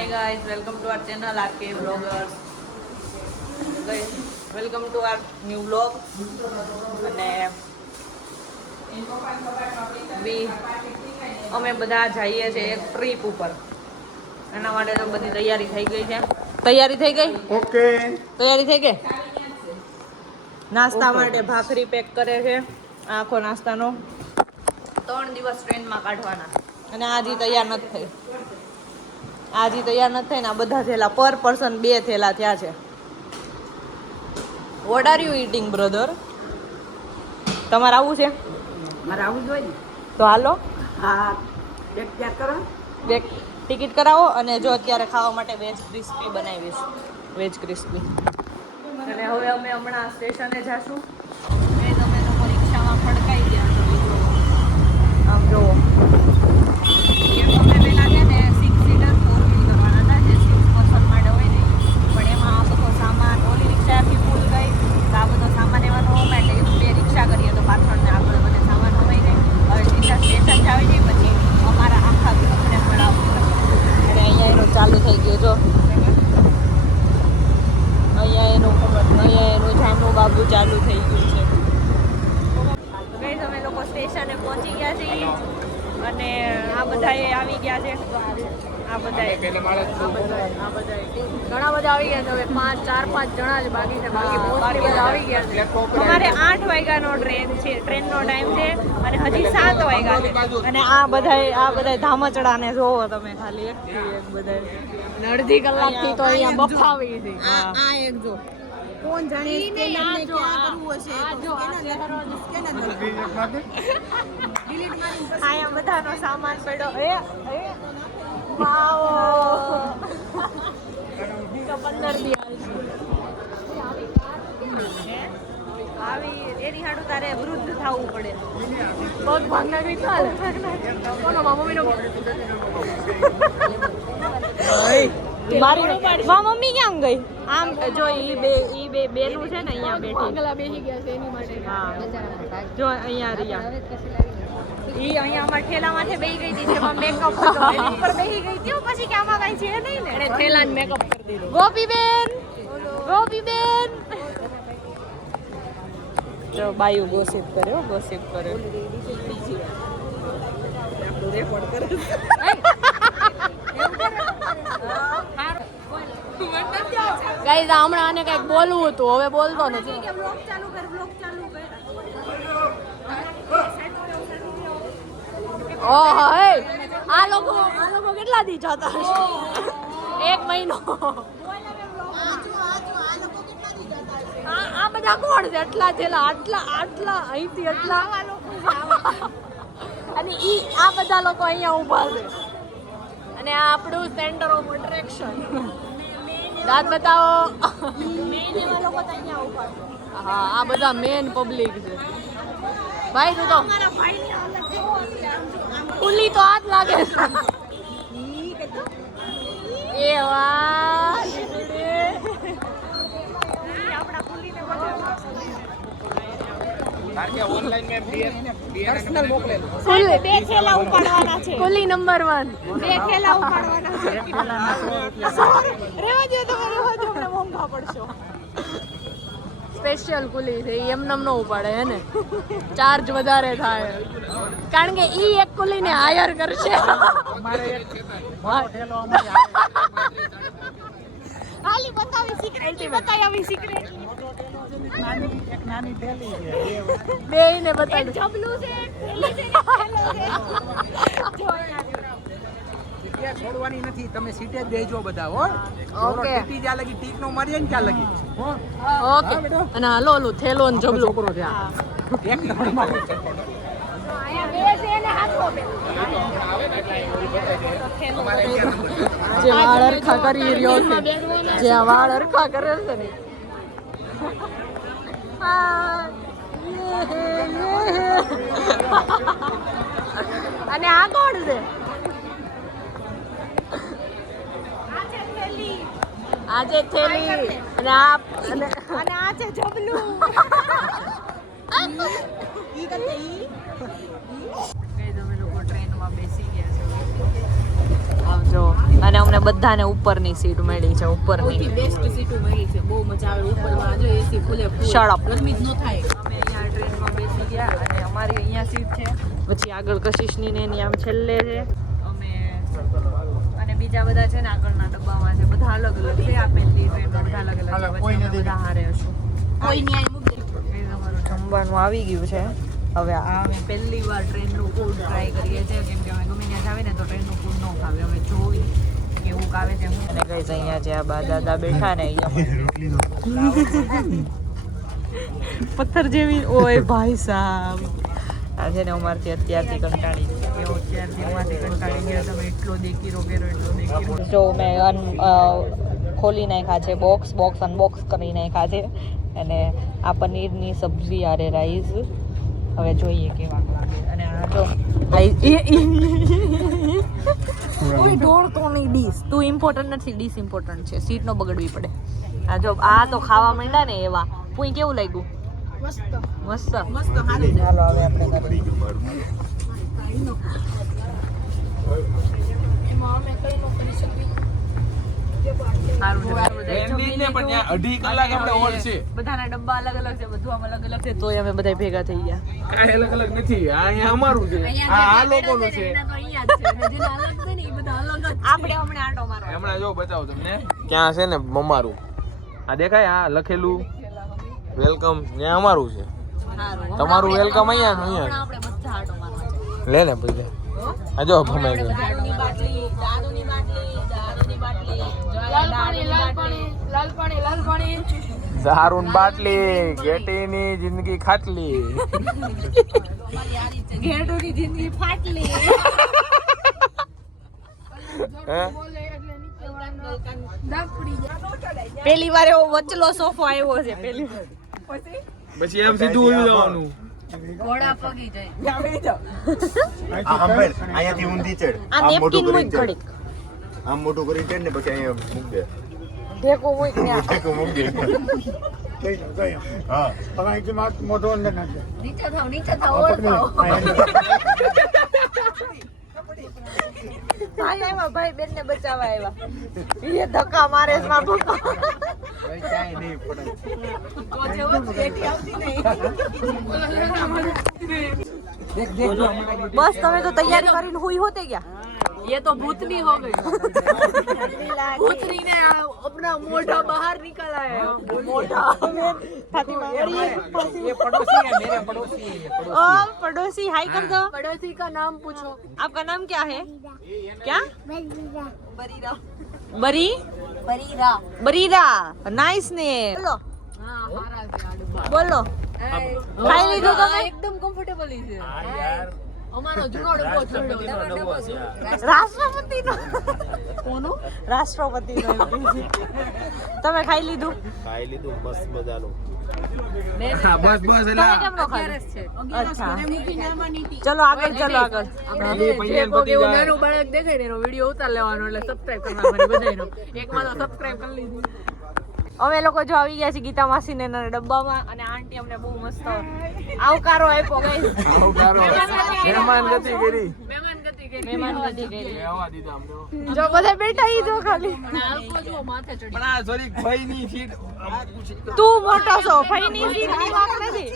Hi guys, welcome to our channel RK Vloggers. Guys, welcome to our new vlog. અને અમે બધા જઈએ છીએ એક ટ્રીપ ઉપર. એના માટે તો બધી તૈયારી થઈ ગઈ છે. તૈયારી થઈ ગઈ? ઓકે. તૈયારી થઈ ગઈ? નાસ્તા માટે ભાખરી પેક કરે છે. આખો નાસ્તાનો 3 દિવસ ટ્રેનમાં કાઢવાના. અને આજે તૈયાર નથી થઈ. આજે તૈયાર નથી થઈને આ બધા થેલા પર પર્સન 2 થેલા થયા છે. What are you eating brother? તમારે આવું છે? મારે આવું જોઈએ ને. તો હાલો, હા, એક ચેક કરો. એક ટિકિટ કરાવો. અને જો અત્યારે ખાવા માટે વેજ ક્રિસ્પી બનાવીશ. Veg crispy. અને હવે અમે હમણાં સ્ટેશને જાશું. અમે લોકો રિક્ષામાં ફડકાઈ ગયા. આમ જુઓ, અમે પહેલા છે ને 6 સીટર 4 વ્હીલ કરવાના હતા, જે 6 પર્સન માટે હોય ને. પણ એમાં આ બધો સામાન ઓલી રિક્ષા આખી ફૂલ ગઈ, તો આ બધો સામાન એમાં ન હોય એટલે 2 રિક્ષા કરીએ તો પાછળ ને આગળ બધે સામાન હોય નહીં. હવે સીધા સ્ટેશન જાવી જાય પછી અમારા આખા ગ્રુપને મળાવવું. અને અહીંયા એનું ચાલુ થઈ ગયું. જો અહીંયા એનું જામનું બાબુ ચાલુ થઈ ગયું છે. અમે લોકો સ્ટેશને પહોંચી ગયા છીએ. અને આ બધાએ આવી ગયા છે. આ બધાએ ઘણા બધા આવી ગયા છે. હવે 4-5 જણા જ બાકી છે. બાકી મોસ્ટલી બધા આવી ગયા છે. અમારે 8 વાગ્યાનો ટ્રેનનો ટાઈમ છે અને હજી 7 વાગ્યા છે. અને આ બધાય ધામચડાને જોવો તમે ખાલી એક બધાય અડધી કલાકથી તો અહીંયા બફાવી હતી. આ એક જો કોણ જાણે સ્કેનરને ક્યાં કરવું હશે. અહીંયા બધાનો સામાન પડ્યો. વાવ, તો 15 દી આવી એની હાડું તારે વૃદ્ધ થવું પડે. પગ ભાગના ગઈ ચાલે. કોનો મમ્મીનો મારી મમ્મી ક્યાં ગઈ? આમ જો ઈ બે બેનું છે ને અહીંયા બેઠી. આગલા બેસી ગયા છે એની માટે. હા, જો અહીંયા રહ્યા. ઈ અહીંયા અમાર ઠેલા માથે બેહી ગઈ હતી, જેમાં મેકઅપ હતો એની ઉપર બેહી ગઈ હતી. પછી કે આમાં કઈ છે નહીં ને, એને થેલાને મેકઅપ કરી દીધો. ગોપીબેન જો બાયુ ગોસિપ કર્યો. ગાઈસ હમણાં આને કઈક બોલવું હતું, હવે બોલતો નથી. ઓહો, આ લોકો કેટલા દી જતા હશે? 1 મહિનો. આ બધા કોણ છે? આટલા થેલા, આટલા અહીંથી આટલા. અને આ બધા લોકો અહીંયા ઊભા છે. અને આ આપણું સેન્ટર ઓફ અટ્રેક્શન. દાંત બતાવો. હા, આ બધા મેન પબ્લિક છે. ભાઈ તું તો કુલી તો હાથ લાગે. એ વાહ, કુલી નંબર 1. 2 થેલા ઉપાડવાના છે. રેવા દો તમે, અમને મોંઘા પડશો. સ્પેશિયલ કુલી છે, એમને ન ઉપાડે હે ને, ચાર્જ વધારે થાય. કારણ કે ઈ એક કુલીને હાયર કરશે. હાલી બતાવી સિક્રેટ. નાની થેલી છે. બેયને બતાવી. જબલું છે, છોડવાની નથી, તમે સીટે જ બેસજો બધા. હો ઓકે. ટીટી જ્યાં લગી ટીક નો મારીએ ને ત્યાં લગી. ઓકે. અને હાલો ઓલું થેલો ને જબલું. છોકરો છે એક નંબર માં. જે વાળ અરખા કરી રહ્યો છે, જે આ વાળ અરખા કરે છે ને. અને આ કોણ છે? આજે થેલી અને આ છે જબલું. અને અમને બધાને ઉપરની સીટ મળી છે ઉપરની બેસ્ટ સીટો મળી છે બહુ મજા આવે ઉપરમાં જો એસી ફૂલે Shut up. ગરમી જ ન થાય અમે અહીંયા ટ્રેનમાં બેસી ગયા અને અમારી અહીંયા સીટ છે પછી આગળ કશિશની ને એની આમ છેલ્લે છે અમે અને બીજા બધા છે ને આગળના ડબ્બામાં છે બધા અલગ અલગ છે આ પહેલી ટ્રેનમાં બધા અલગ અલગ છે પછી અમે બધા હારે હશું કોઈ ન્યાય મૂકી એ તમારું જમવાનું આવી ગયું છે હવે આ અમે પહેલી વાર ટ્રેનનું ફૂડ ટ્રાય કરીએ છીએ કેમ કે અમે ગમે ત્યાં જાવે ને તો ટ્રેનનું ફૂડ ન ખાવે હવે જોઈ કેવું કાવે છે હું અને કઈ અહીંયા જે આ બા દાદા બેઠા ને અહીંયા પથ્થર જેવી ઓય ભાઈ સાહેબ આ છે ને અમારથી અત્યારથી કંટાળી કેવો અત્યારથી અમારથી કંટાળી ગયા તમે એટલો દેખીરો જો મેં ખોલી નાખ્યા છે બોક્સ અનબોક્સ કરી નાખ્યા છે અને આ પનીરની સબ્જી આરે રાઈસ હવે જોઈએ કેવા લાગે અને આ જો કોઈ દોડતો નહીં ડીશ તું ઇમ્પોર્ટન્ટ નથી ડીશ ઇમ્પોર્ટન્ટ છે સીટ નો બગડવી પડે આ જો આ તો ખાવા માંડ્યા ને એવા પૂઈ કેવું લાગ્યું મસ્ત ચાલો હવે આપણે બધાના ડબ્બા અલગ અલગ છે બધું આમ અલગ અલગ છે તોય અમે બધા ભેગા થઈ ગયા અલગ અલગ નથી આ અહીંયા અમારું છે આ લોકોનું છે આપણે હમણાં આંટો મારો હમણાં જો બતાવો તમને ક્યાં છે ને અમારું આ દેખાય આ લખેલું વેલકમ ત્યાં અમારું છે તમારું વેલકમ અહીંયા આપણે બધા આંટો મારવા લે ને પછી આ જો ભમાઈ ગયું દારૂની બાટલી લાલ પાણી દારૂન બાટલી ગેટીની જિંદગી ખાટલી ઘેટોની જિંદગી ફાટલી હે પેલી વાર એવો વચલો સોફો આવ્યો છે પેલી પછી એમ સીધું ઉઈ જવાનું ઘોડા પગી જાય અહીંયાથી ઊંધી ચડ આ નેપકિન મુઈ ઘડીક આમ મોટું કરી ચડ ને પછી અહીંયા મૂક દે ઢેકો મુઈ ને ટેકો મૂક દે હા નીચે થાવ ઓળખાવ ભાઈ આવ્યા ભાઈ બેન ને બચાવવા આવ્યા એ ધક્કા મારે છે માર ભૂકો બસ તમે તો તૈયારી કરીને હુઈ હોતે ગયા ये तो भूतनी हो गई भूतनी ने अपना मोढ़ा बाहर निकाला है मोटा फातिमा ये पड़ोसी है मेरे पड़ोसी है ये ओ पड़ोसी हाय कर दो पड़ोसी का नाम पूछो आपका नाम क्या है क्या बरी बरीरा नाइस ने बोलो हाँ हारा से आडू बोलो ખાઈ લીધું તમે एकदम कंफर्टेबल है यार અમારો જૂનો ડબ્બો છોડ્યો રાષ્ટ્રપતિનો કોનો રાષ્ટ્રપતિનો તમે ખાઈ લીધું મસ્ત મજાનું હા બસ બસ તમે કેમ નો ખાધું અચ્છા ચલો આગળ જે કોઈ એવું નાનું બાળક દેખાય ને એનો વિડિયો ઉતાર લેવાનો એટલે સબસ્ક્રાઇબ કરવાનો બધાયનો એકમાં તો સબસ્ક્રાઇબ કરી લીધું અમે લોકો જો આવી ગયા છે ગીતા માસીને એના ડબ્બામાં અને આંટી અમને બહુ મસ્ત આવકારો આપ્યો ગાઈસ મહેમાન ગતિ કરી મહેમાન ગતિ કરી આવવા દીધા અમને જો બધા બેઠા ઈ જો ખાલી આલ્કો જો માથે ચડી પણ આ સોરી ભાઈ ની સીટ તું મોટો છો ભાઈની સીટની વાત નથી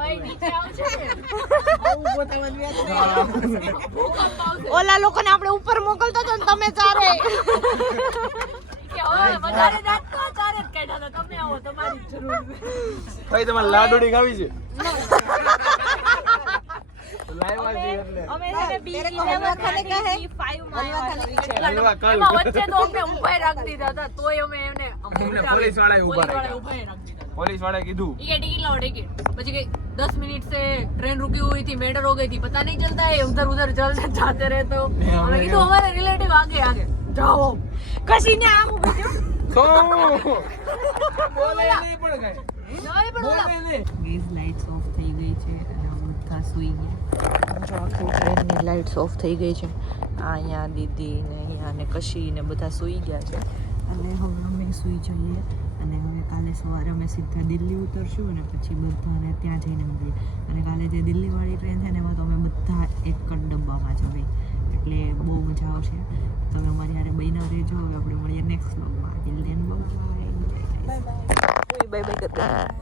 ઓય નીચે આવશે ને ઓલા લોકોને આપણે ઉપર મોકલતા તો ને તમે ચારે કે ઓય વધારે દાંત તો ચારે જ કાઢ્યા હતા તમે આવો તમારી જરૂર ભાઈ તમારે લાડુડી ખાવી છે લાઈવા છે એટલે અમે છે ને B11 ખાને કહે 5 માં હલવા કલ એમાં વચ્ચે તો અમને ઊભા રાખી દીધા હતા તોય અમે એમને પોલીસ વાળાએ ઊભા રાખ્યા ઊભા રાખી દીધા पुलिस वाले કીધું ठीक है टिकट लाओ टिकट પછી કે 10 मिनट से ट्रेन रुकी हुई थी मेटर हो गई थी पता नहीं चलता है उधर उधर चलते जाते रहे तो हमें कीधું हमारे रिलेटिव आगे जाओ કશીને આમ ઊભી થયો તો બોલે નહીં પણ કઈ નહીં પણ ઓલા ગેસ લાઇટ્સ ઓફ થઈ ગઈ છે અને બધા સૂઈ ગયા જો આખી ટ્રેનની લાઇટ્સ ઓફ થઈ ગઈ છે આ અહીંયા દીદી ને અહીંયા ને કશી ને બધા સૂઈ ગયા છે અને હવે અમે સૂઈ જઈએ અને હવે કાલે સવારે અમે સીધા દિલ્હી ઉતરશું અને પછી બધાને ત્યાં જઈને મળીએ અને કાલે જે દિલ્હીવાળી ટ્રેન છે ને એમાં તો અમે બધા એક જ ડબ્બામાં જ ભાઈ એટલે બહુ મજા આવશે. તમે અમારી હારે બન્યા રહેજો. હવે આપણે મળીએ નેક્સ્ટ વ્લોગમાં. Till then bye bye. Bye bye કરતા